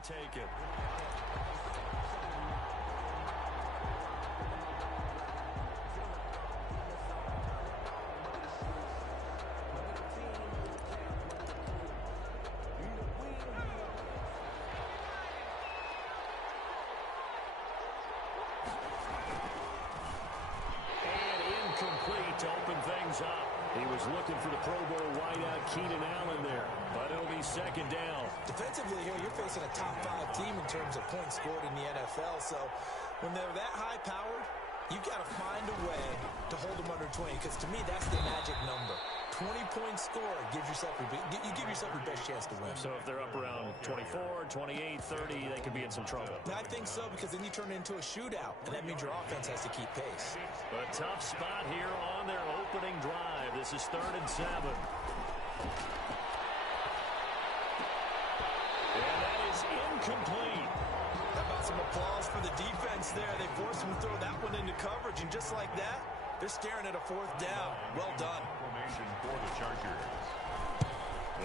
shot taken. To open things up. He was looking for the Pro Bowl wideout Keenan Allen there, but it'll be second down. Defensively here, you're facing a top-5 team in terms of points scored in the NFL, so when they're that high-powered, you've got to find a way to hold them under 20, because to me, that's the magic number. 20-point score gives yourself you give yourself your best chance to win. So if they're up around 24, 28, 30, they could be in some trouble. I think so, because then you turn it into a shootout, and that means your offense has to keep pace. A tough spot here on their opening drive. This is 3rd and 7. And that is incomplete. How about some applause for the defense there? They forced him to throw that one into coverage, and just like that, they're staring at a 4th down. Well done. Formation for the Chargers.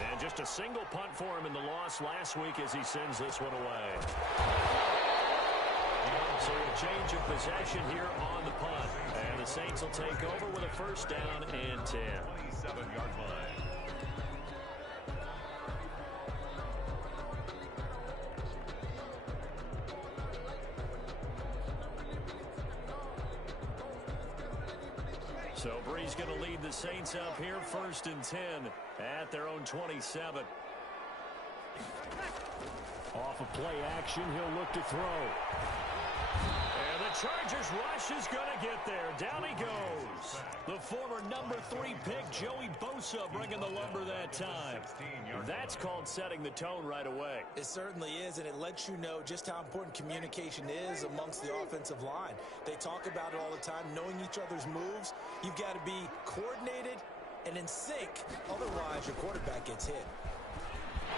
And just a single punt for him in the loss last week as he sends this one away. So a change of possession here on the punt. And the Saints will take over with a 1st down and 10. 27-yard line. So Bree's going to lead the Saints up here 1st and 10 at their own 27. Off of play action, he'll look to throw. And the Chargers rush is going to get there. Down he goes. The former number 3 pick, Joey Bosa, bringing the lumber that time. That's called setting the tone right away. It certainly is, and it lets you know just how important communication is amongst the offensive line. They talk about it all the time, knowing each other's moves. You've got to be coordinated and in sync. Otherwise, your quarterback gets hit.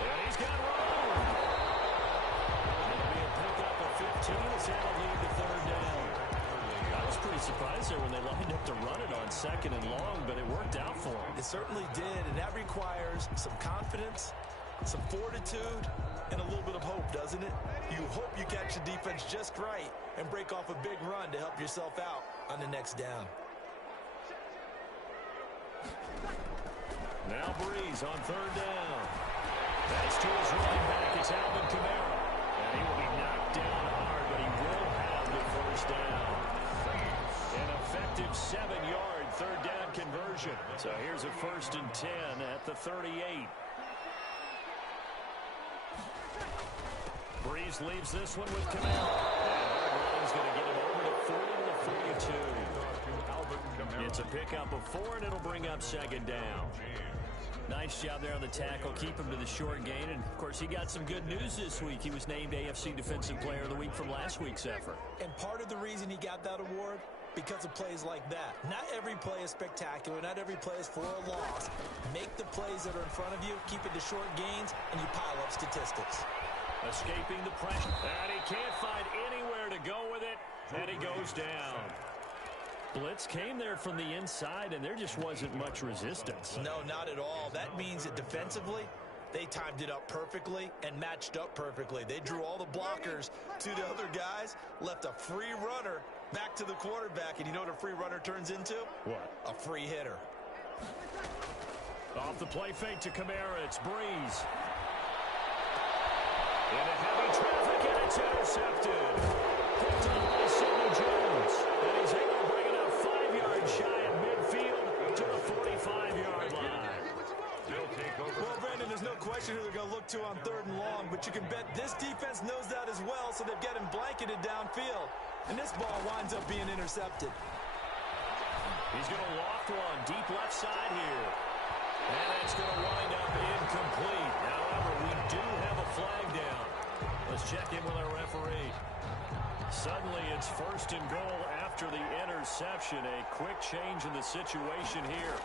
And he's got room. It'll be a pickup of 15 as that'll lead to 3rd down. I was pretty surprised there when they lined up to run it on 2nd and long, but it worked out for them. It certainly did, and that requires some confidence, some fortitude, and a little bit of hope, doesn't it? You hope you catch the defense just right and break off a big run to help yourself out on the next down. Now Breeze on 3rd down. That's to his running back. It's Alvin Kamara. And he will be knocked down hard, but he will have the 1st down. An effective 7-yard 3rd down conversion. So here's a 1st and 10 at the 38. Breeze leaves this one with Kamara. And he's going to get him over to 40 to the 42. It's a pickup of 4, and it'll bring up 2nd down. Nice job there on the tackle. Keep him to the short gain. And, of course, he got some good news this week. He was named AFC Defensive Player of the Week from last week's effort. And part of the reason he got that award, because of plays like that. Not every play is spectacular. Not every play is for a loss. Make the plays that are in front of you, keep it to short gains, and you pile up statistics. Escaping the pressure. And he can't find anywhere to go with it. And he goes down. Blitz came there from the inside, and there just wasn't much resistance. No, not at all. That means that defensively, they timed it up perfectly and matched up perfectly. They drew all the blockers to the other guys, left a free runner back to the quarterback. And you know what a free runner turns into? What? A free hitter. Off the play fake to Kamara, it's Breeze. Into heavy traffic, and it's intercepted. Picked up by Sidney Jones. And he's able to bring it up 5 yards shy of midfield to the 45-yard line. Well, Brandon, there's no question who they're going to look to on 3rd and long, but you can bet this defense knows that as well, so they've got him blanketed downfield. And this ball winds up being intercepted. He's going to loft one deep left side here. And it's going to wind up incomplete. However, we do have a flag down. Let's check in with our referee. Suddenly, it's 1st and goal after the interception. A quick change in the situation here.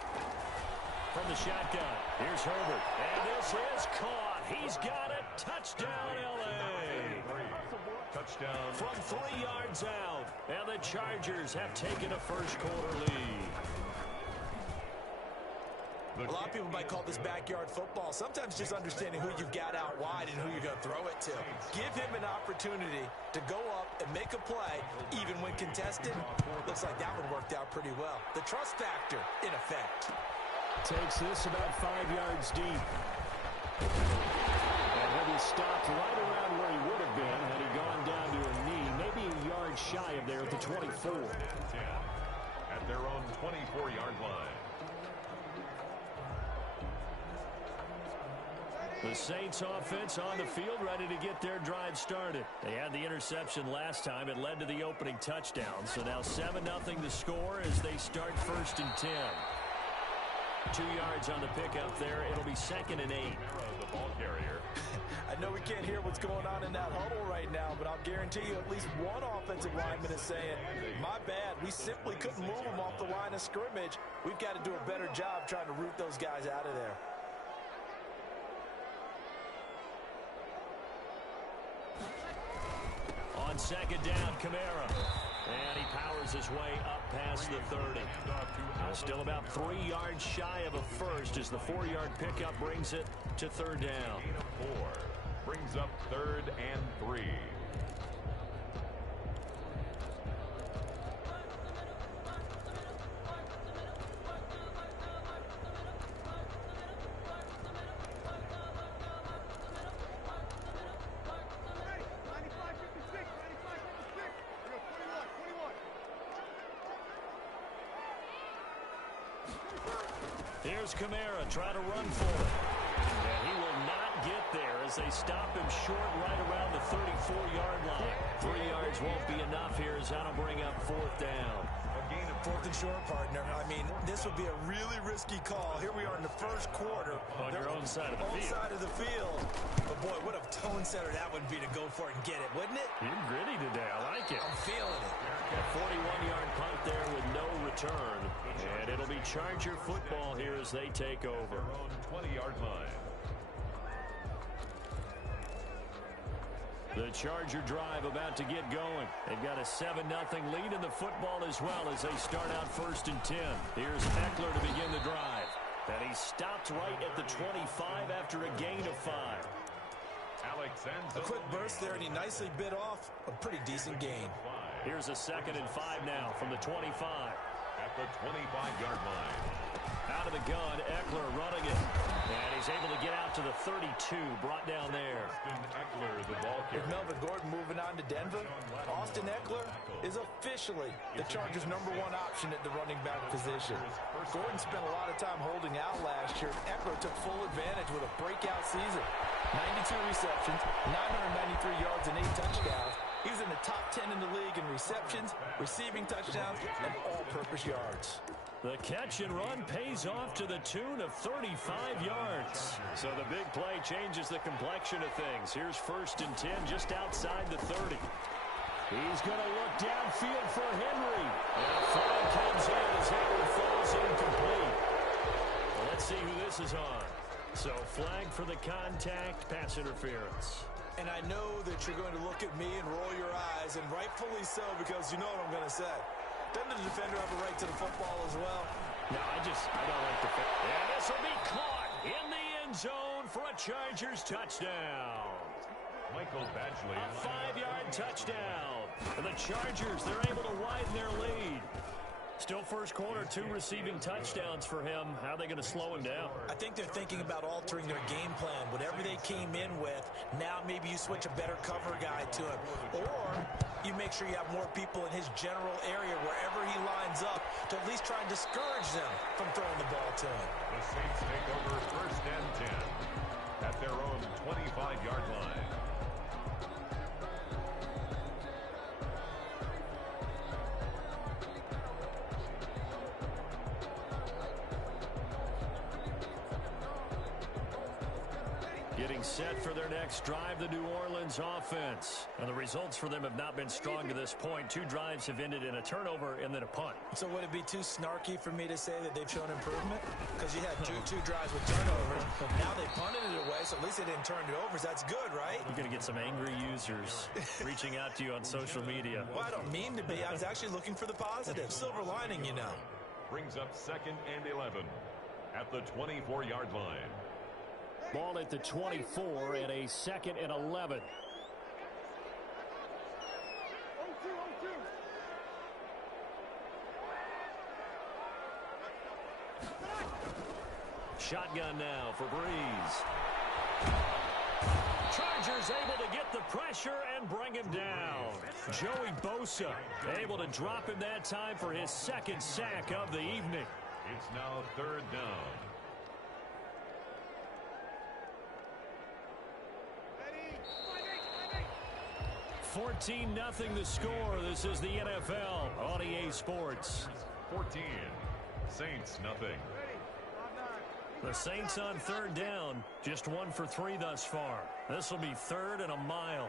From the shotgun, here's Herbert. And this is caught. He's got it. Touchdown, L.A. Touchdown. From 3 yards out. And the Chargers have taken a first quarter lead. A lot of people might call this backyard football. Sometimes just understanding who you've got out wide and who you're going to throw it to. Give him an opportunity to go up and make a play, even when contested. Looks like that one worked out pretty well. The trust factor in effect. Takes this about 5 yards deep. And he'll be stopped right around where he would have been had he gone down to a knee, maybe a yard shy of there at the 24. 10 at their own 24-yard line. The Saints offense on the field, ready to get their drive started. They had the interception last time. It led to the opening touchdown. So now 7-0 the score as they start 1st and 10. 2 yards on the pickup there. It'll be 2nd and 8. The ball carrier. I know we can't hear what's going on in that huddle right now, but I'll guarantee you at least one offensive lineman is saying, my bad, we simply couldn't move them off the line of scrimmage. We've got to do a better job trying to root those guys out of there. On 2nd down, Kamara. And he powers his way up past the 30. Still about 3 yards shy of a first as the 4-yard pickup brings it to 3rd down. Gain of 4 brings up 3rd and 3. Here's Kamara trying to run for it. And he will not get there as they stop him short right around the 34-yard line. 3 yards won't be enough here as that'll bring up 4th down. A gain of 4th and short, partner. I mean, this would be a really risky call. Here we are in the first quarter. On your own side of the field. Side of the field. But, boy, what a tone setter that would be to go for it and get it, wouldn't it? You're gritty today. I like it. I'm feeling it. A 41-yard punt there with no return. And it'll be Charger football here as they take over. their own 20-yard line. The Charger drive about to get going. They've got a 7-0 lead in the football as well as they start out 1st and 10. Here's Eckler to begin the drive. And he stopped right at the 25 after a gain of 5. A quick burst there, and he nicely bit off a pretty decent gain. Here's a 2nd and 5 now from the 25. At the 25-yard line. Out of the gun, Eckler running it. And he's able to get out to the 32, brought down there. Austin Eckler, the ball With carrier. Melvin Gordon moving on to Denver, Austin Eckler is officially the Chargers' #1 option at the running back position. Gordon spent a lot of time holding out last year. Eckler took full advantage with a breakout season. 92 receptions, 993 yards, and 8 touchdowns. He was in the top 10 in the league in receptions, receiving touchdowns, and all-purpose yards. The catch and run pays off to the tune of 35 yards. So the big play changes the complexion of things. Here's 1st and 10 just outside the 30. He's going to look downfield for Henry. And a flag comes in as Henry falls incomplete. Well, let's see who this is on. So flag for the contact, pass interference. And I know that you're going to look at me and roll your eyes, and rightfully so, because you know what I'm going to say. Doesn't the defender have a right to the football as well? No, I don't like the fit. And this will be caught in the end zone for a Chargers touchdown. Michael Badgley. A 5-yard touchdown. And the Chargers, they're able to widen their lead. Still first quarter, 2 receiving touchdowns for him. How are they going to slow him down? I think they're thinking about altering their game plan. Whatever they came in with, now maybe you switch a better cover guy to him. Or you make sure you have more people in his general area wherever he lines up to at least try and discourage them from throwing the ball to him. The Saints take over 1st and 10 at their own 25-yard line. Getting set for their next drive, the New Orleans offense. And the results for them have not been strong to this point. 2 drives have ended in a turnover and then a punt. So would it be too snarky for me to say that they've shown improvement? Because you had two drives with turnovers. Now they punted it away, so at least they didn't turn it over. So that's good, right? You're going to get some angry users reaching out to you on social media. Well, I don't mean to be. I was actually looking for the positive. Silver lining, you know. Brings up 2nd and 11. at the 24-yard line. Ball at the 24 and a 2nd and 11. Shotgun now for Breeze. Chargers able to get the pressure and bring him down. Joey Bosa able to drop him that time for his 2nd sack of the evening. It's now 3rd down. 14-0 the score. This is the NFL on EA Sports. 14. Saints nothing. The Saints on 3rd down. Just 1 for 3 thus far. This will be 3rd and a mile.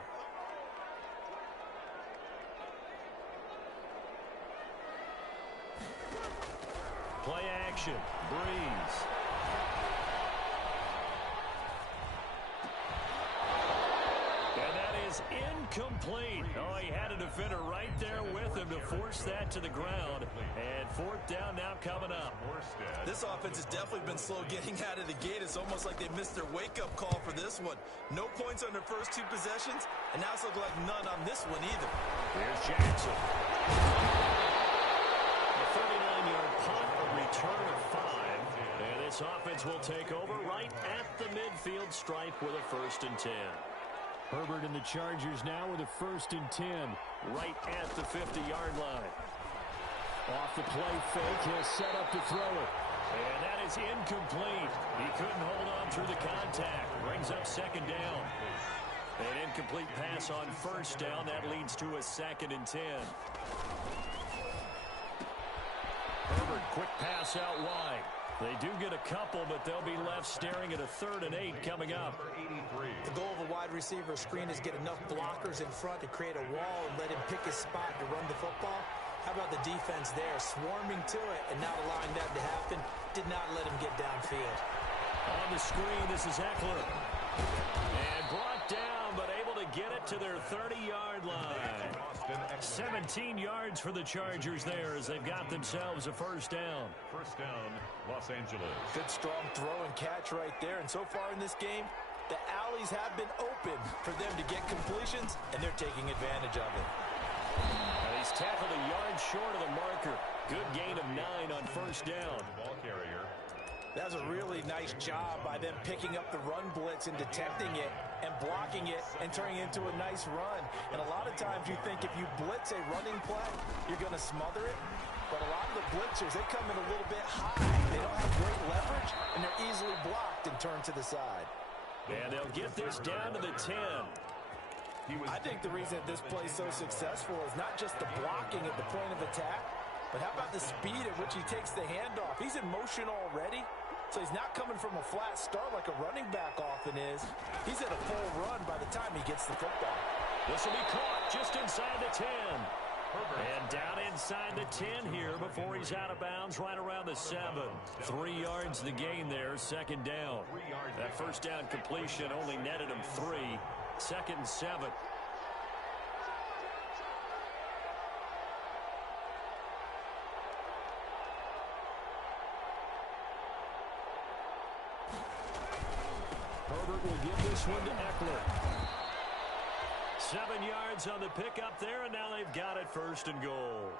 Play action. Breeze. Incomplete. Oh, he had a defender right there with him to force that to the ground. And 4th down now coming up. This offense has definitely been slow getting out of the gate. It's almost like they missed their wake-up call for this one. No points on their first 2 possessions, and now it's looking like none on this one either. Here's Jackson. A 39-yard punt, a return of 5. And this offense will take over right at the midfield stripe with a 1st and 10. Herbert and the Chargers now with a 1st and 10 right at the 50-yard line. Off the play fake, he'll set up to throw it. And that is incomplete. He couldn't hold on through the contact. Brings up 2nd down. An incomplete pass on 1st down. That leads to a 2nd and 10. Herbert, quick pass out wide. They do get a couple, but they'll be left staring at a 3rd and 8 coming up. The goal of a wide receiver screen is get enough blockers in front to create a wall and let him pick his spot to run the football. How about the defense there, swarming to it and not allowing that to happen? Did not let him get downfield. On the screen, this is Eckler. And brought down, but able to get it to their 30-yard line. 17 yards for the Chargers there as they've got themselves a 1st down. 1st down, Los Angeles. Good strong throw and catch right there. And so far in this game, the alleys have been open for them to get completions, and they're taking advantage of it. And he's tackled a yard short of the marker. Good gain of 9 on 1st down. Ball carrier. That was a really nice job by them picking up the run blitz and detecting it and blocking it and turning it into a nice run. And a lot of times you think if you blitz a running play, you're going to smother it. But a lot of the blitzers, they come in a little bit high. They don't have great leverage, and they're easily blocked and turned to the side. And they'll get this down to the 10. I think the reason that this play is so successful is not just the blocking at the point of attack, but how about the speed at which he takes the handoff? He's in motion already, so he's not coming from a flat start like a running back often is. He's at a full run by the time he gets the football. This will be caught just inside the 10. And down inside the 10 here before he's out of bounds right around the 7. 3 yards the gain there, 2nd down. That 1st down completion only netted him 3. 2nd and 7. Herbert will give this one to Eckler. 7 yards on the pickup there, and now they've got it 1st and goal.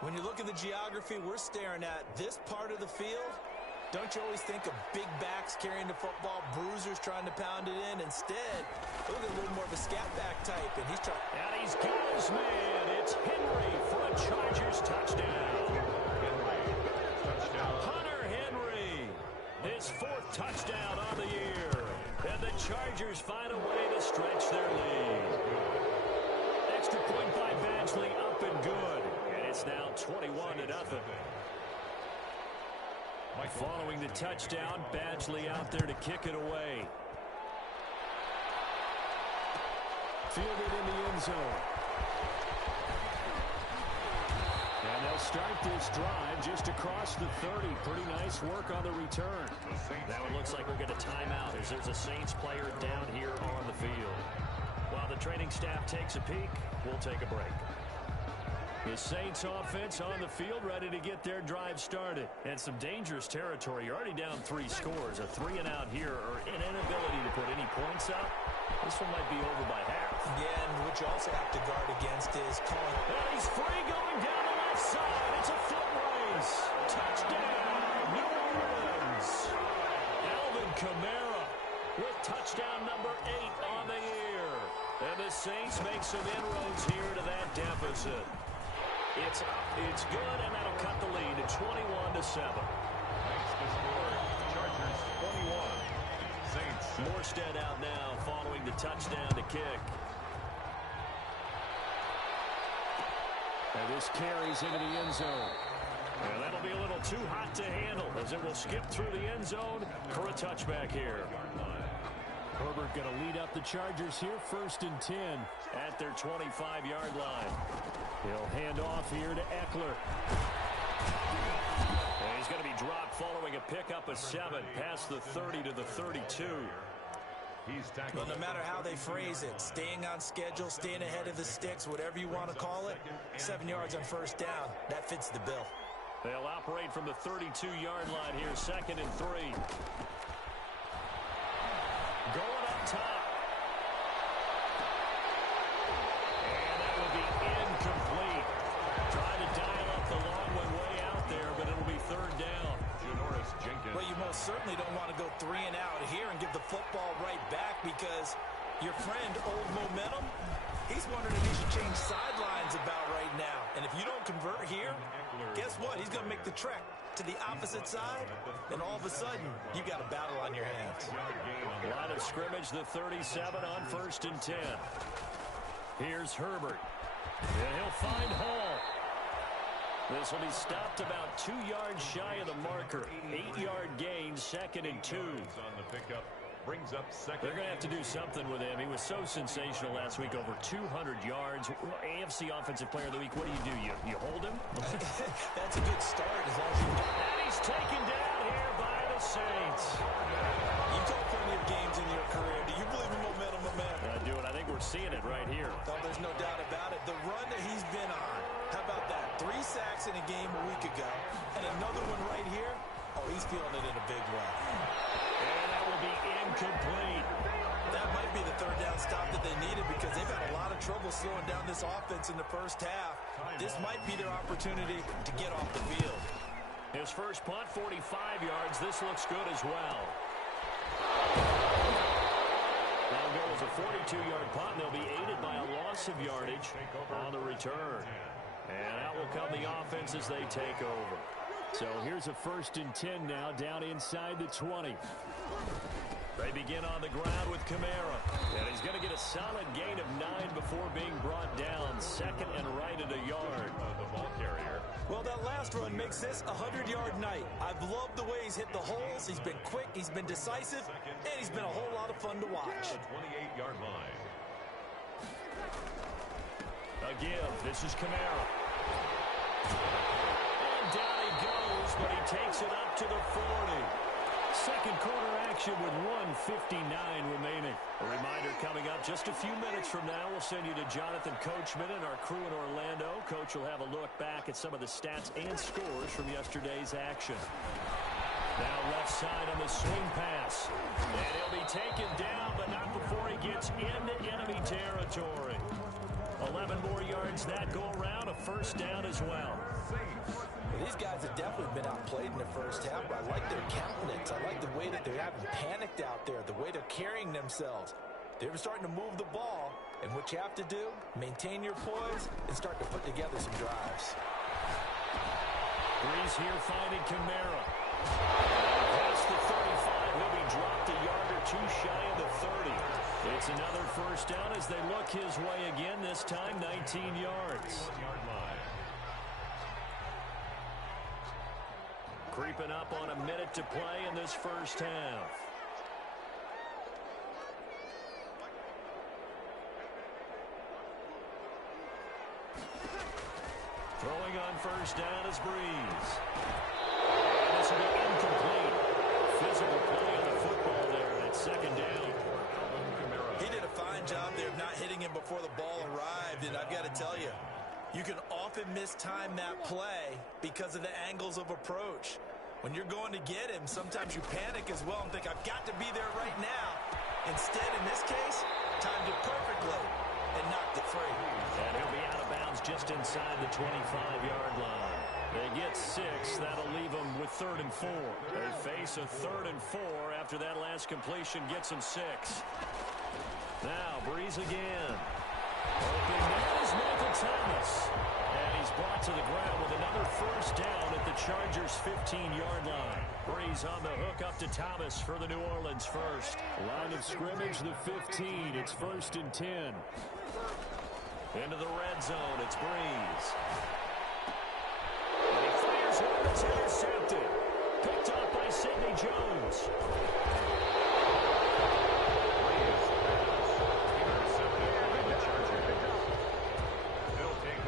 When you look at the geography we're staring at, this part of the field, don't you always think of big backs carrying the football, bruisers trying to pound it in? Instead, look at a little more of a scat back type, and he's trying. And he's got his man. It's Henry for a Chargers touchdown. Hunter Henry, his 4th touchdown on the year. And the Chargers find a way to stretch their lead. Extra point by Badgley, up and good. And it's now 21-0. Following the touchdown, Badgley out there to kick it away. Fielded in the end zone. And they'll start this drive just across the 30. Pretty nice work on the return. That one looks like we'll get a timeout as there's a Saints player down here on the field. While the training staff takes a peek, we'll take a break. The Saints offense on the field, ready to get their drive started. And some dangerous territory. You're already down 3 scores. A 3 and out here, or an inability to put any points up. This one might be over by half. Yeah, and what you also have to guard against is calling. And he's free going down the left side. It's a foot race. Touchdown, New Orleans. Alvin Kamara with touchdown number 8 on the year. And the Saints make some inroads here to that deficit. It's good, and that'll cut the lead to 21-7. Makes the score. Chargers 21. Saints. Morstead out now following the touchdown to kick. And this carries into the end zone. And that'll be a little too hot to handle as it will skip through the end zone for a touchback here. Herbert going to lead up the Chargers here, 1st and 10 at their 25-yard line. He'll hand off here to Eckler. And he's going to be dropped following a pickup of 7 past the 30 to the 32. Well, no matter how they phrase it, staying on schedule, staying ahead of the sticks, whatever you want to call it, 7 yards on 1st down, that fits the bill. They'll operate from the 32-yard line here, 2nd and 3. Going up top. And that will be incomplete. Trying to dial up the long one way out there, but it'll be 3rd down. Janoris Jenkins. Well, you most certainly don't want to go 3 and out here and give the football right back because your friend, Old Momentum, he's wondering if he should change sidelines about right now. And if you don't convert here, guess what? He's going to make the trek to the opposite side, and all of a sudden, you got a battle on your hands. Line of scrimmage, the 37 on 1st and 10. Here's Herbert. And he'll find Hall. This will be stopped about 2 yards shy of the marker. 8-yard gain, 2nd and 2. On the pickup. Brings up 2nd. They're going to have to do something with him. He was so sensational last week, over 200 yards. AFC Offensive Player of the Week, what do? You hold him? That's a good start as long as you can. And he's taken down here by the Saints. You've got plenty of games in your career. Do you believe in momentum, my man? I do, and I think we're seeing it right here. Oh, there's no doubt about it. The run that he's been on, how about that? 3 sacks in a game a week ago, and another one right here. Oh, he's feeling it in a big way. And that will be incomplete. That might be the 3rd down stop that they needed because they've had a lot of trouble slowing down this offense in the 1st half. This might be their opportunity to get off the field. His first punt, 45 yards. This looks good as well. That'll go as a 42-yard punt. They'll be aided by a loss of yardage on the return. And out will come the offense as they take over. So here's a 1st and 10 now, down inside the 20. They begin on the ground with Kamara. And he's going to get a solid gain of 9 before being brought down. 2nd and right at a yard. The ball carrier. Well, that last run makes this a 100-yard night. I've loved the way he's hit the holes. He's been quick, he's been decisive, and he's been a whole lot of fun to watch. The 28-yard line. A give. This is Kamara. And down he goes, but he takes it up to the 40. Second quarter action with 1:59 remaining. A reminder coming up just a few minutes from now. We'll send you to Jonathan Coachman and our crew in Orlando. Coach will have a look back at some of the stats and scores from yesterday's action. Now left side on the swing pass. And he'll be taken down, but not before he gets into enemy territory. 11 more yards that go around, a 1st down as well. These guys have definitely been outplayed in the 1st half, but I like their countenance. I like the way that they haven't panicked out there, the way they're carrying themselves. They're starting to move the ball, and what you have to do, maintain your poise and start to put together some drives. Breeze here finding Kamara. Past the 35, he'll be dropped a yard or 2 shy of the 30. It's another 1st down as they look his way again, this time 19 yards. Creeping up on a minute to play in this 1st half. Throwing on 1st down is Breeze. And this will be incomplete. Physical play on the football there, and it's 2nd down. He did a fine job there of not hitting him before the ball arrived, and I've got to tell you, You can often mistime that play because of the angles of approach. When you're going to get him, sometimes you panic as well and think, I've got to be there right now. Instead, in this case, timed it perfectly and knocked it free. And he'll be out of bounds just inside the 25-yard line. They get 6. That'll leave them with 3rd and 4. They face a 3rd and 4 after that last completion gets them 6. Now, Breeze again. Open man is Michael Thomas. And he's brought to the ground with another first down at the Chargers' 15-yard line. Breeze on the hook up to Thomas for the New Orleans first. Line of scrimmage, the 15. It's 1st and 10. Into the red zone, it's Breeze. And he fires one that's intercepted. Picked off by Sidney Jones.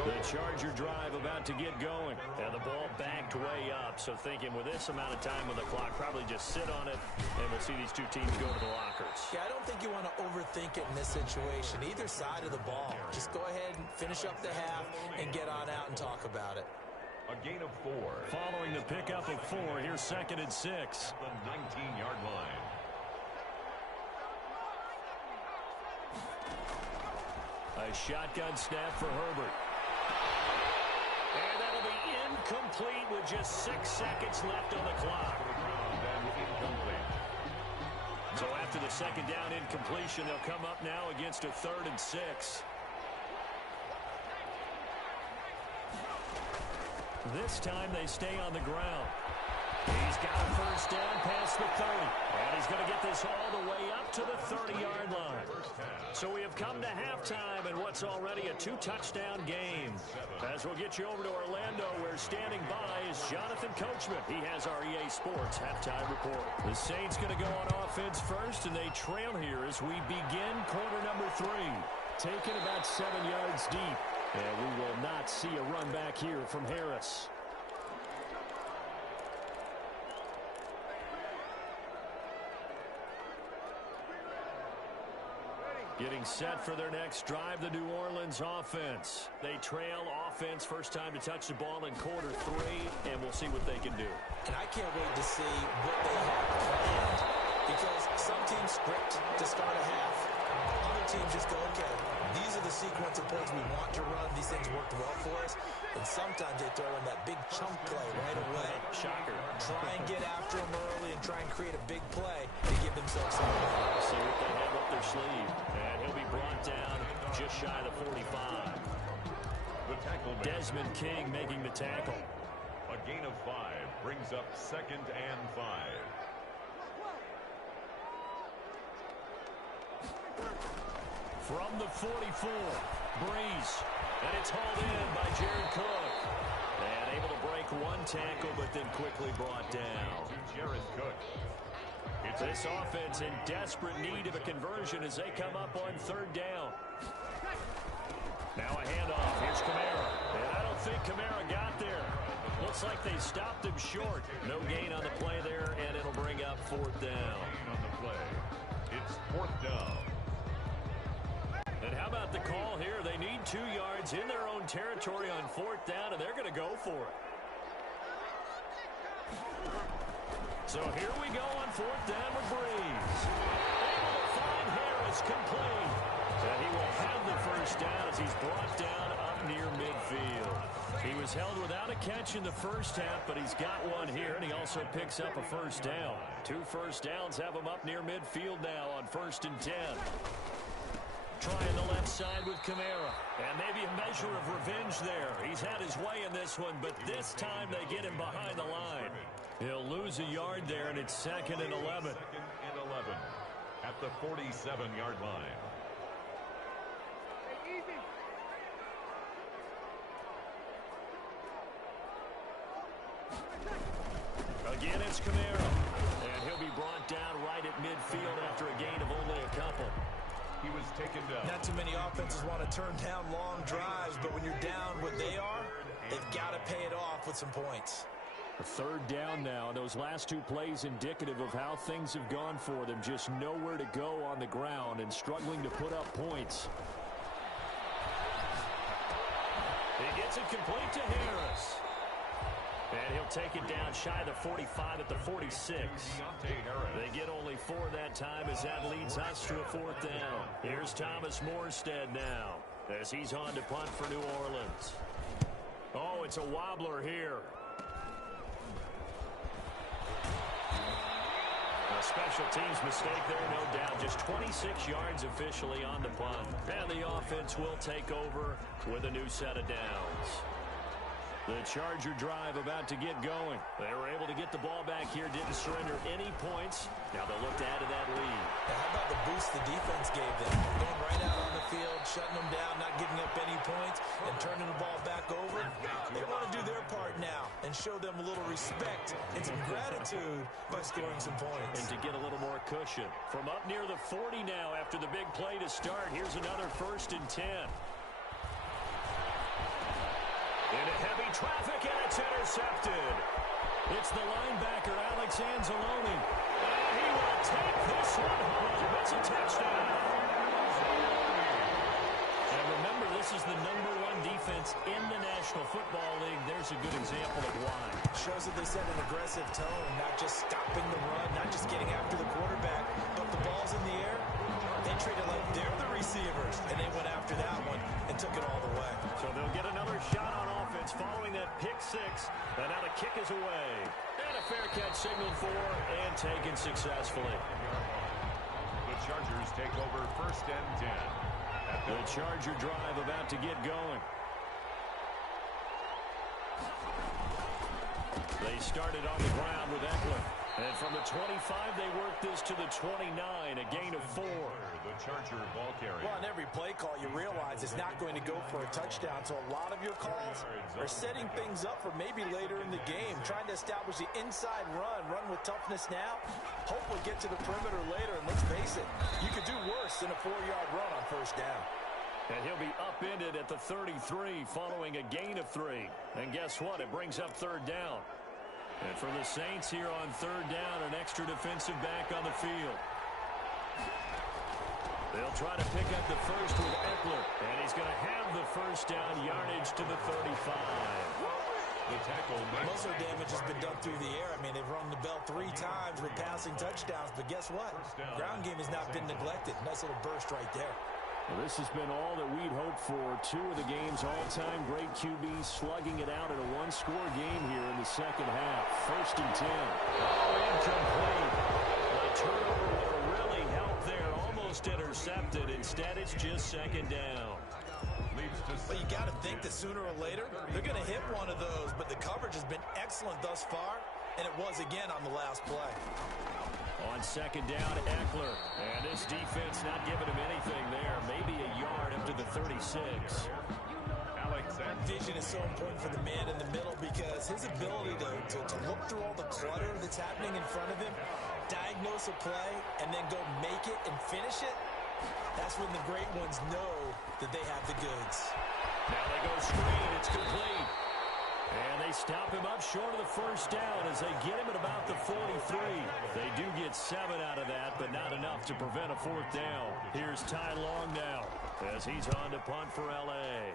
The Charger drive about to get going. And the ball backed way up. So thinking with this amount of time on the clock, probably just sit on it, and we'll see these two teams go to the lockers. Yeah, I don't think you want to overthink it in this situation. Either side of the ball. Just go ahead and finish up the half and get on out and talk about it. A gain of 4. Following the pickup of 4, here's 2nd and 6. The 19-yard line. A shotgun snap for Herbert. And that'll be incomplete with just 6 seconds left on the clock. So after the 2nd down incompletion, they'll come up now against a 3rd and 6. This time they stay on the ground. He's got a first down past the 30. And he's going to get this all the way up to the 30-yard line. So we have come to halftime in what's already a 2-touchdown game. As we'll get you over to Orlando, where standing by is Jonathan Coachman. He has our EA Sports halftime report. The Saints going to go on offense first, and they trail here as we begin quarter number 3. Taken about 7 yards deep. And we will not see a run back here from Harris. Getting set for their next drive, the New Orleans offense. They trail offense, first time to touch the ball in quarter 3, and we'll see what they can do. And I can't wait to see what they have planned, because some teams script to start a half. Other teams just go, okay, these are the sequence of plays we want to run. These things worked well for us. And sometimes they throw in that big chunk play right away. Shocker. Try and get after them early and try and create a big play to give themselves something. See what they have up their sleeve. And he'll be brought down just shy of the 45. The tackle. Desmond King making the tackle. A gain of 5 brings up 2nd and 5. From the 44, Breeze. And it's hauled in by Jared Cook. And able to break one tackle, but then quickly brought down. Jared Cook. This offense in desperate need of a conversion as they come up on 3rd down. Now a handoff. Here's Kamara. And I don't think Kamara got there. Looks like they stopped him short. No gain on the play there, and it'll bring up 4th down. On the play. It's 4th down. And how about the call here? They need 2 yards in their own territory on 4th down, and they're going to go for it. So here we go on 4th down with Breeze. Able to find Harris complete. And he will have the first down as he's brought down up near midfield. He was held without a catch in the first half, but he's got one here, and he also picks up a first down. 2 first downs have him up near midfield now on 1st and 10. Trying the left side with Kamara. And maybe a measure of revenge there. He's had his way in this one, but this time they get him behind the line. He'll lose a yard there, and it's 2nd and 11. 2nd and 11 at the 47-yard line. Again, it's Kamara. And he'll be brought down right at midfield after a gain of only a couple. He was taken down. Not too many offenses want to turn down long drives, but when you're down what they are, they've got to pay it off with some points. A 3rd down now, and those last 2 plays indicative of how things have gone for them. Just nowhere to go on the ground and struggling to put up points. He gets it complete to Harris. And he'll take it down shy of the 45 at the 46. They get only 4 that time as that leads us to a 4th down. Here's Thomas Morstead now as he's on to punt for New Orleans. Oh, it's a wobbler here. A special teams mistake there, no doubt. Just 26 yards officially on the punt. And the offense will take over with a new set of downs. The Charger drive about to get going. They were able to get the ball back here, didn't surrender any points. Now they'll look to add to that lead. Now how about the boost the defense gave them? Going right out on the field, shutting them down, not giving up any points, and turning the ball back over. They want to do their part now and show them a little respect and some gratitude by scoring some points. And to get a little more cushion. From up near the 40 now after the big play to start, here's another 1st and 10. Into heavy traffic, and it's intercepted. It's the linebacker, Alex Anzalone. And he will take this one home. It's a touchdown. And remember, this is the #1 defense in the National Football League. There's a good example of why. Shows that they set an aggressive tone, not just stopping the run, not just getting after the quarterback, but the ball's in the air. They treat it like they're the receivers, and they went after that one and took it all the way. So they'll get another shot on offense following that pick 6. And now the kick is away. And a fair catch signaled for and taken successfully. The Chargers take over 1st and 10. The Charger drive about to get going. They started on the ground with Eckler. And from the 25, they work this to the 29, a gain of 4. The Charger ball carrier. Well, on every play call, you realize it's not going to go for a touchdown. So a lot of your calls are setting things up for maybe later in the game, trying to establish the inside run with toughness now. Hopefully get to the perimeter later. And let's face it, you could do worse than a 4-yard run on 1st down. And he'll be upended at the 33 following a gain of 3. And guess what? It brings up 3rd down. And for the Saints here on 3rd down, an extra defensive back on the field. They'll try to pick up the first with Eckler. And he's going to have the 1st down, yardage to the 35. The tackle. Most of the damage has been done through the air. I mean, they've rung the bell 3 times with passing touchdowns. But guess what? Ground game has not been neglected. Nice little burst right there. Well, this has been all that we'd hoped for. 2 of the game's all-time great QBs slugging it out in a 1-score game here in the 2nd half. 1st and 10. Oh, incomplete. The turnover would have really helped there. Almost intercepted. Instead, it's just 2nd down. But you got to think that sooner or later, they're going to hit one of those. But the coverage has been excellent thus far, and it was again on the last play. On 2nd down, Eckler. And this defense not giving him anything there. Maybe a yard up to the 36. Vision is so important for the man in the middle because his ability to look through all the clutter that's happening in front of him, diagnose a play, and then go make it and finish it, that's when the great ones know that they have the goods. Now they go screen. It's complete. And they stop him up short of the 1st down as they get him at about the 43. They do get 7 out of that, but not enough to prevent a 4th down. Here's Ty Long now as he's on to punt for L.A.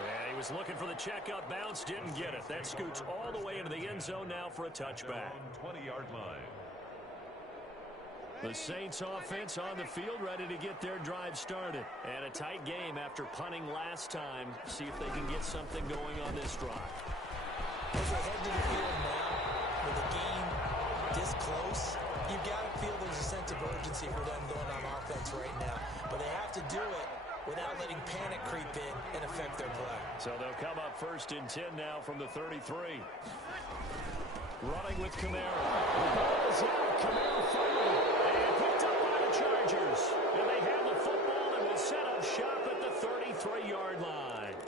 And he was looking for the checkup bounce, didn't get it. That scoots all the way into the end zone now for a touchback. 20-yard line. The Saints offense on the field ready to get their drive started. And a tight game after punting last time. See if they can get something going on this drive. As they head to the field now, with the game this close, you've got to feel there's a sense of urgency for them going on offense right now. But they have to do it without letting panic creep in and affect their play. So they'll come up 1st and 10 now from the 33. Running with Kamara. The ball is out. Kamara firing. And picked up by the Chargers. And they have the football and will set up shop at the 33-yard line.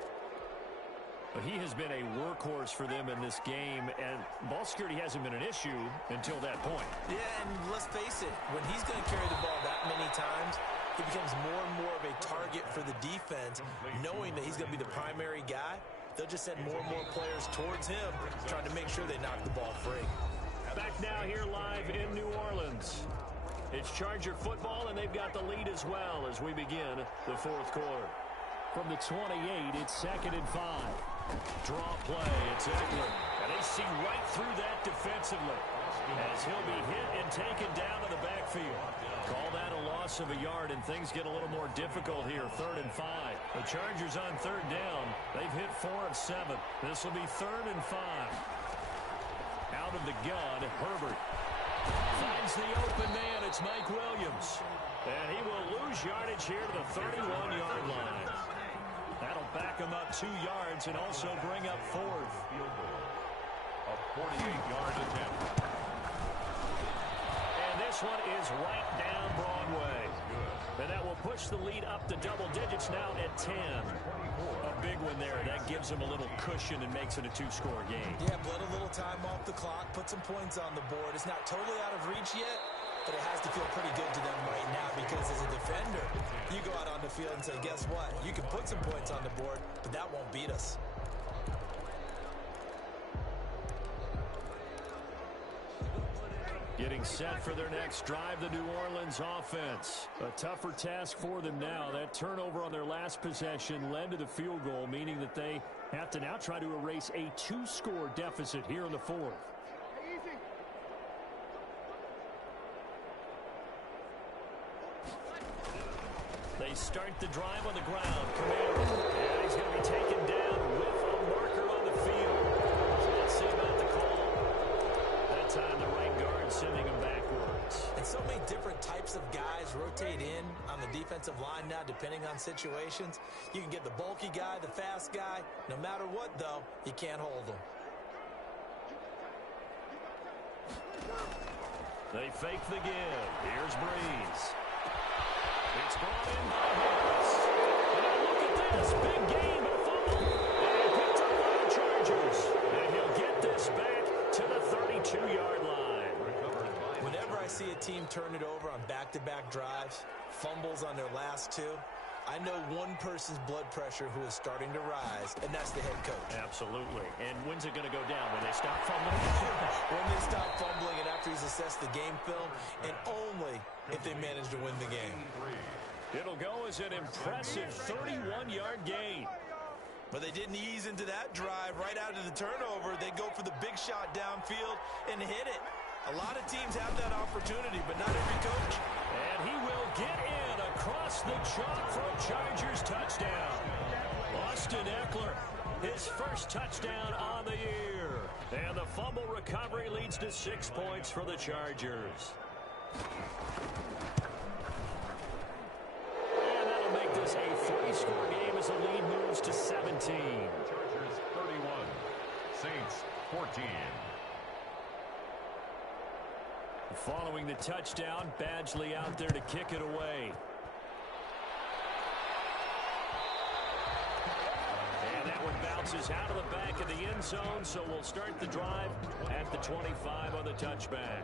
But he has been a workhorse for them in this game, and ball security hasn't been an issue until that point. Yeah, and let's face it, when he's going to carry the ball that many times, he becomes more and more of a target for the defense, knowing that he's going to be the primary guy. They'll just send more and more players towards him, trying to make sure they knock the ball free. Back now here live in New Orleans. It's Charger football, and they've got the lead as well as we begin the fourth quarter. From the 28, it's 2nd and 5. Draw play, it's Eckler. And they see right through that defensively as he'll be hit and taken down to the backfield. Call that a loss of a yard, and things get a little more difficult here. 3rd and 5. The Chargers on 3rd down. They've hit 4 of 7. This will be 3rd and 5. Out of the gun, Herbert finds the open man. It's Mike Williams. And he will lose yardage here to the 31-yard line. That'll back him up 2 yards and also bring up 4th. Field goal. A 48-yard attempt. And this one is right down Broadway. And that will push the lead up to double digits now at 10. A big one there. That gives them a little cushion and makes it a 2-score game. Yeah, bled a little time off the clock, put some points on the board. It's not totally out of reach yet, but it has to feel pretty good to them right now because as a defender, you go out on the field and say, guess what? You can put some points on the board, but that won't beat us. Getting set for their next drive, the New Orleans offense. A tougher task for them now. That turnover on their last possession led to the field goal, meaning that they have to now try to erase a 2-score deficit here in the 4th. They start the drive on the ground. Kamara. And he's going to be taken down with a marker on the field. So let's see about the call. That time the right guard sending him backwards. And so many different types of guys rotate in on the defensive line now depending on situations. You can get the bulky guy, the fast guy. No matter what, though, you can't hold them. They fake the give. Here's Breeze. It's brought in by Harris. And now look at this. Big game and a fumble. And picked up by the Chargers. And he'll get this back to the 32-yard line. Whenever I see a team turn it over on back-to-back drives, fumbles on their last 2, I know one person's blood pressure who is starting to rise, and that's the head coach. Absolutely. And when's it going to go down? When they stop fumbling? When they stop fumbling and after he's assessed the game film, and only if they manage to win the game. It'll go as an impressive 31-yard gain. But they didn't ease into that drive right out of the turnover. They go for the big shot downfield and hit it. A lot of teams have that opportunity, but not every coach. And he will get in across the chalk for a Chargers touchdown. Austin Eckler, his first touchdown on the year. And the fumble recovery leads to 6 points for the Chargers. And that'll make this a 3-score game as the lead moves to 17. Chargers 31, Saints 14. Following the touchdown, Badgley out there to kick it away. And that one bounces out of the back of the end zone, so we'll start the drive at the 25 on the touchback.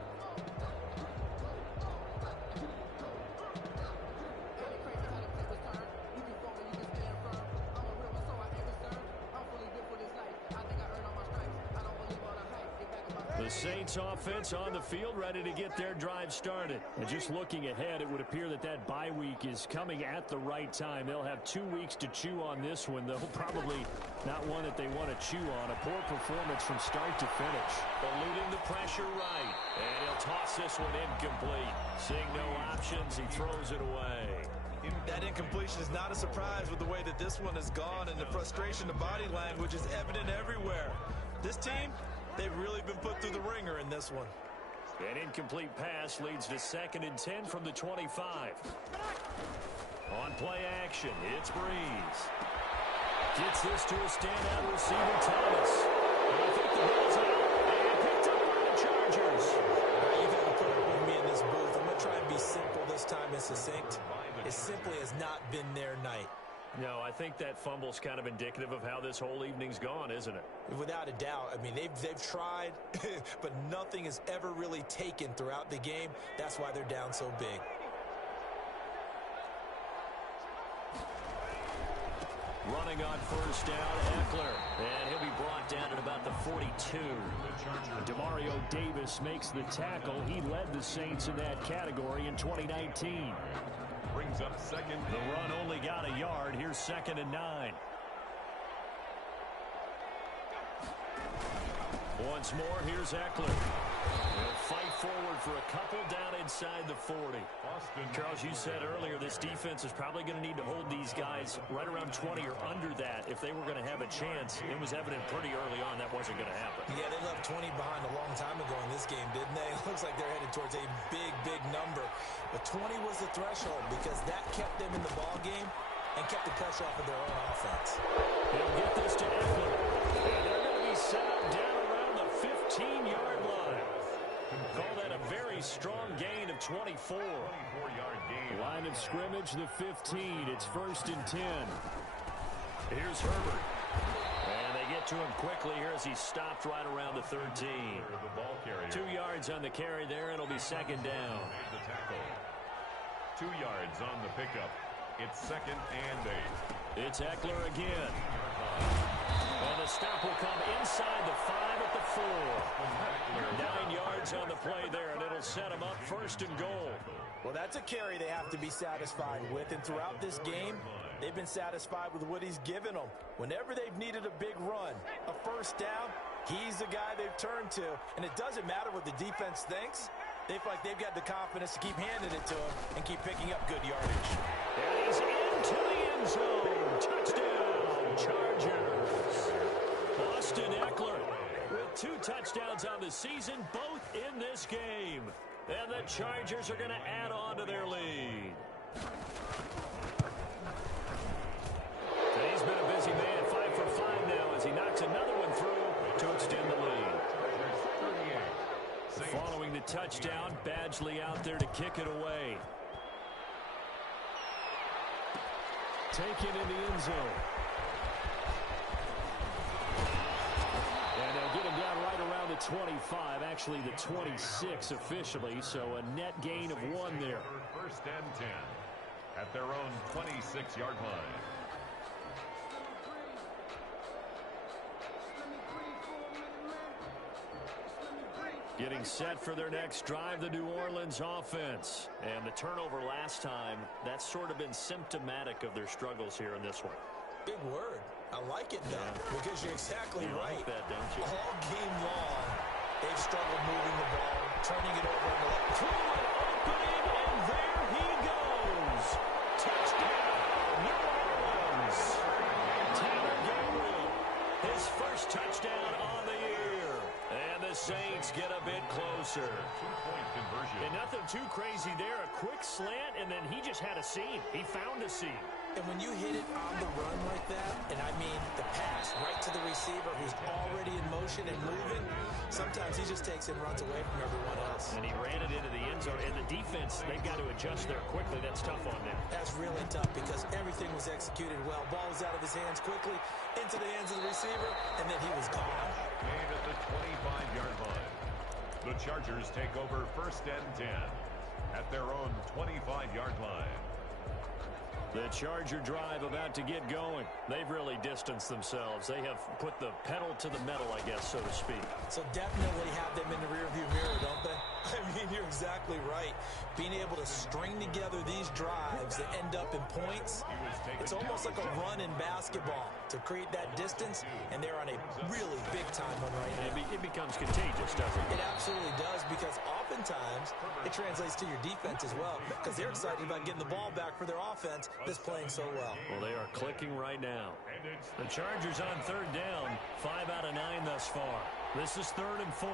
The Saints offense on the field ready to get their drive started. And just looking ahead, it would appear that that bye week is coming at the right time. They'll have 2 weeks to chew on this one, though probably not one that they want to chew on. A poor performance from start to finish. Eluding the pressure right. And he'll toss this one incomplete. Seeing no options, he throws it away. That incompletion is not a surprise with the way that this one has gone, and the frustration, the body language is evident everywhere. This team, they've really been put through the ringer in this one. An incomplete pass leads to 2nd and 10 from the 25. On play action, it's Breeze. Gets this to a standout receiver, Thomas. And I think the ball's out. And picked up by the Chargers. You've got to put up with me in this booth. I'm going to try and be simple this time and succinct. It simply has not been their night. No, I think that fumble's kind of indicative of how this whole evening's gone, isn't it? Without a doubt. I mean, they've tried, but nothing is ever really taken throughout the game. That's why they're down so big. Running on first down, Eckler. And he'll be brought down at about the 42. Demario Davis makes the tackle. He led the Saints in that category in 2019. Brings up second. The run only got a yard. Here's 2nd and 9. Once more, here's Eckler. He'll fight forward for a couple down inside the 40. Charles, you said earlier this defense is probably going to need to hold these guys right around 20 or under that if they were going to have a chance. It was evident pretty early on that wasn't going to happen. Yeah, they left 20 behind a long time ago in this game, didn't they? It looks like they're headed towards a big, big number. But 20 was the threshold because that kept them in the ball game and kept the pressure off of their own offense. They'll get this to Eckler. And they're going to be set up down around the 15-yard line. Call that a very strong gain of 24. 24-yard gain. Line of scrimmage, the 15. It's 1st and 10. Here's Herbert. And they get to him quickly here as he stopped right around the 13. The ball carrier. 2 yards on the carry there. It'll be 2nd down. The tackle. 2 yards on the pickup. It's 2nd and 8. It's Eckler again. And the stop will come inside the 5 at the 4. 9 yards on the play there, and it'll set him up 1st and goal. Well, that's a carry they have to be satisfied with, and throughout this game, they've been satisfied with what he's given them. Whenever they've needed a big run, a first down, he's the guy they've turned to. And it doesn't matter what the defense thinks. They feel like they've got the confidence to keep handing it to him and keep picking up good yardage. And he's into the end zone. Touchdown, Chargers. Austin Eckler with 2 touchdowns on the season, both in this game. And the Chargers are going to add on to their lead. And he's been a busy man, 5 for 5 now as he knocks another one through to extend the lead. Following the touchdown, Badgley out there to kick it away. Taken in the end zone. And they'll get him down right around the 25, actually the 26 officially, so a net gain of 1 there. 1st and 10 at their own 26-yard line. Getting set for their next drive, the New Orleans offense. And the turnover last time, that's sort of been symptomatic of their struggles here in this one. Big word. I like it, though, because you're exactly right. Like that, don't you? All game long, they've struggled moving the ball, turning it over on the left. Through an opening, and there he goes. Touchdown, New Orleans. Tanner Gabriel, his first touchdown on the year. And the Saints get a bit closer. 2-point conversion. And nothing too crazy there. A quick slant, and then he just had a seam. He found a seam. And when you hit it on the run like that, and I mean the pass right to the receiver who's already in motion and moving, sometimes he just takes it and runs away from everyone else. And he ran it into the end zone. And the defense, they've got to adjust there quickly. That's tough on them. That's really tough because everything was executed well. Ball was out of his hands quickly, into the hands of the receiver, and then he was gone. Made at the 25-yard line. The Chargers take over 1st and 10 at their own 25-yard line. The Charger drive about to get going. They've really distanced themselves. They have put the pedal to the metal, I guess, so to speak. So definitely have them in the rearview mirror, don't they? I mean, you're exactly right. Being able to string together these drives that end up in points, it's almost like a run in basketball to create that distance, and they're on a really big-time one right now. It becomes contagious, doesn't it? It absolutely does, because oftentimes it translates to your defense as well, because they're excited about getting the ball back for their offense that's playing so well. Well, they are clicking right now. The Chargers on 3rd down, 5 out of 9 thus far. This is 3rd and 4.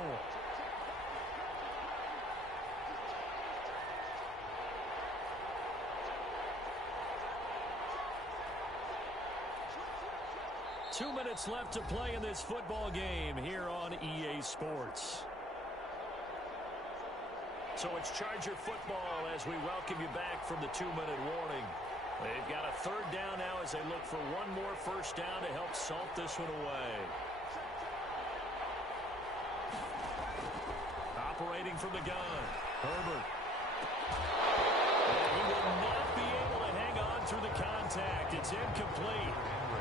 Two minutes left to play in this football game here on EA Sports. So it's Charger football as we welcome you back from the 2-minute warning. They've got a 3rd down now as they look for one more first down to help salt this one away. Operating from the gun, Herbert. And he will not be able to hang on through the contact. It's incomplete.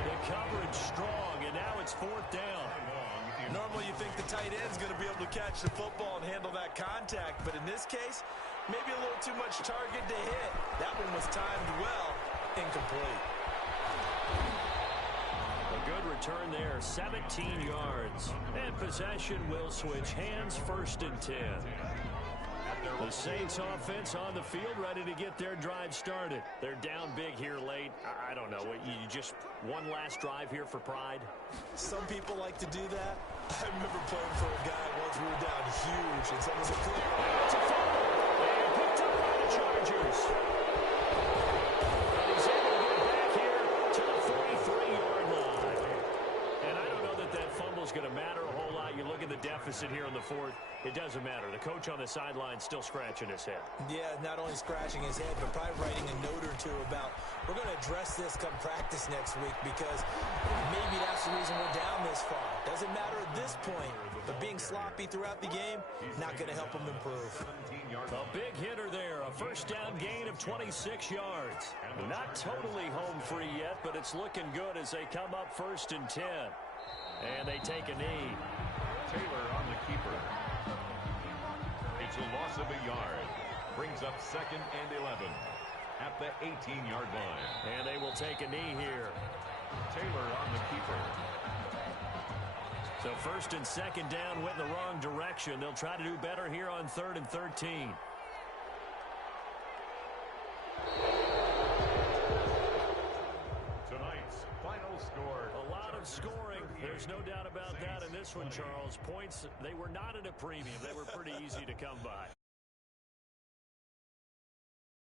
The coverage strong, and now it's fourth down. Normally you think the tight end's going to be able to catch the football and handle that contact, but in this case, maybe a little too much target to hit. That one was timed well, incomplete. A good return there, 17 yards. And possession will switch hands, 1st and 10. The Saints offense on the field, ready to get their drive started. They're down big here late. I don't know. You just one last drive here for pride? Some people like to do that. I remember playing for a guy once we were down huge, and someone said, clear. It's a fumble. And picked up by the Chargers. And he's able to get back here to the 43-yard line. And I don't know that that fumble's going to matter a whole lot. You look at the deficit here in the 4th. It doesn't matter. The coach on the sideline still scratching his head. Yeah, not only scratching his head, but probably writing a note or two about, we're going to address this come practice next week because maybe that's the reason we're down this far. Doesn't matter at this point, but being sloppy throughout the game, not going to help him improve. A big hitter there. A first down gain of 26 yards. Not totally home free yet, but it's looking good as they come up 1st and 10. And they take a knee. Taylor on the keeper. It's a loss of a yard. Brings up 2nd and 11 at the 18-yard line. And they will take a knee here. Taylor on the keeper. So 1st and 2nd down went in the wrong direction. They'll try to do better here on 3rd and 13. Tonight's final score. A lot of scoring. There's no doubt about that in this one, Charles. Points, they were not at a premium. They were pretty easy to come by.